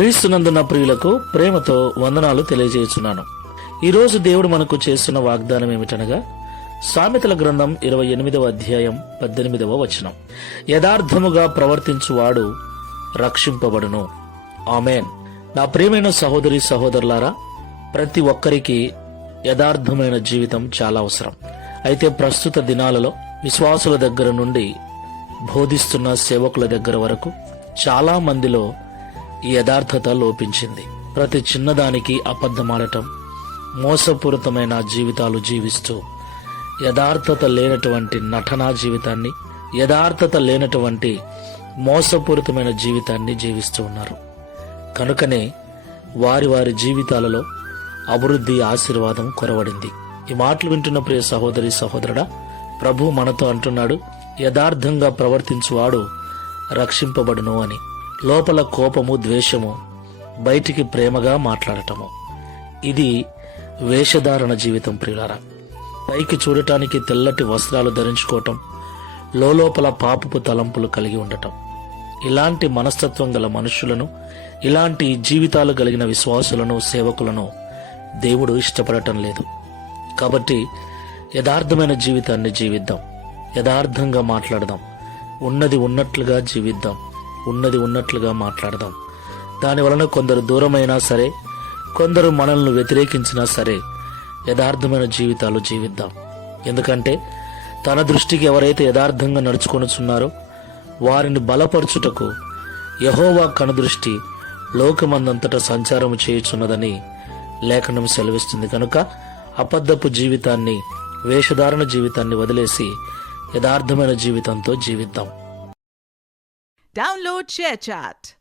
క్రీస్తునందున్న ప్రియులకు ప్రేమతో వందనాలు తెలియజేస్తున్నాను. ఈరోజు దేవుడు మనకు చేస్తున్న వాగ్దానం ఏమిటనగా సామెతల గ్రంథం 28వ అధ్యాయం 18వ వచనం. యథార్థముగా ప్రవర్తించువాడు రక్షింపబడును. ఆమేన్. నా ప్రియమైన సహోదరి సహోదరులారా, ప్రతి ఒక్కరికి యథార్థమైన జీవితం చాలా అవసరం. అయితే ప్రస్తుత దినాలలో విశ్వాసుల దగ్గర నుండి బోధిస్తున్న సేవకుల దగ్గర వరకు చాలా మందిలో ఈ యథార్థత లోపించింది. ప్రతి చిన్నదానికి అబద్ధమాడటం, మోసపూరితమైన జీవితాలు జీవిస్తూ యథార్థత లేనటువంటి నటనా జీవితాన్ని, యథార్థత లేనటువంటి మోసపూరితమైన జీవితాన్ని జీవిస్తూ ఉన్నారు. కనుకనే వారి వారి జీవితాలలో అభివృద్ధి, ఆశీర్వాదం కొరవడింది. ఈ మాటలు వింటున్న ప్రియ సహోదరి సహోదరుడా, ప్రభు మనతో అంటున్నాడు, యథార్థంగా ప్రవర్తించువాడు రక్షింపబడును అని. లోపల కోపము, ద్వేషము, బయటికి ప్రేమగా మాట్లాడటము, ఇది వేషధారణ జీవితం ప్రియులారా. పైకి చూడటానికి తెల్లటి వస్త్రాలు ధరించుకోవటం, లోపల పాపపు తలంపులు కలిగి ఉండటం. ఇలాంటి మనస్తత్వం గల మనుషులను, ఇలాంటి జీవితాలు కలిగిన విశ్వాసులను, సేవకులను దేవుడు ఇష్టపడటం లేదు. కాబట్టి యథార్థమైన జీవితాన్ని జీవిద్దాం, యథార్థంగా మాట్లాడదాం, ఉన్నది ఉన్నట్లుగా జీవిద్దాం, ఉన్నది ఉన్నట్లుగా మాట్లాడదాం. దాని వలన కొందరు దూరమైనా సరే, కొందరు మనల్ని వ్యతిరేకించినా సరే, యథార్థమైన జీవితాలు జీవిద్దాం. ఎందుకంటే తన దృష్టికి ఎవరైతే యథార్థంగా నడుచుకొనుచున్నారో వారిని బలపరచుటకు యెహోవా కనుదృష్టి లోకమందంతటా సంచారము చేయుచున్నదని లేఖనం సెలవిస్తుంది. కనుక అబద్ధపు జీవితాన్ని, వేషధారణ జీవితాన్ని వదిలేసి యథార్థమైన జీవితంతో జీవిద్దాం. Download ShareChat.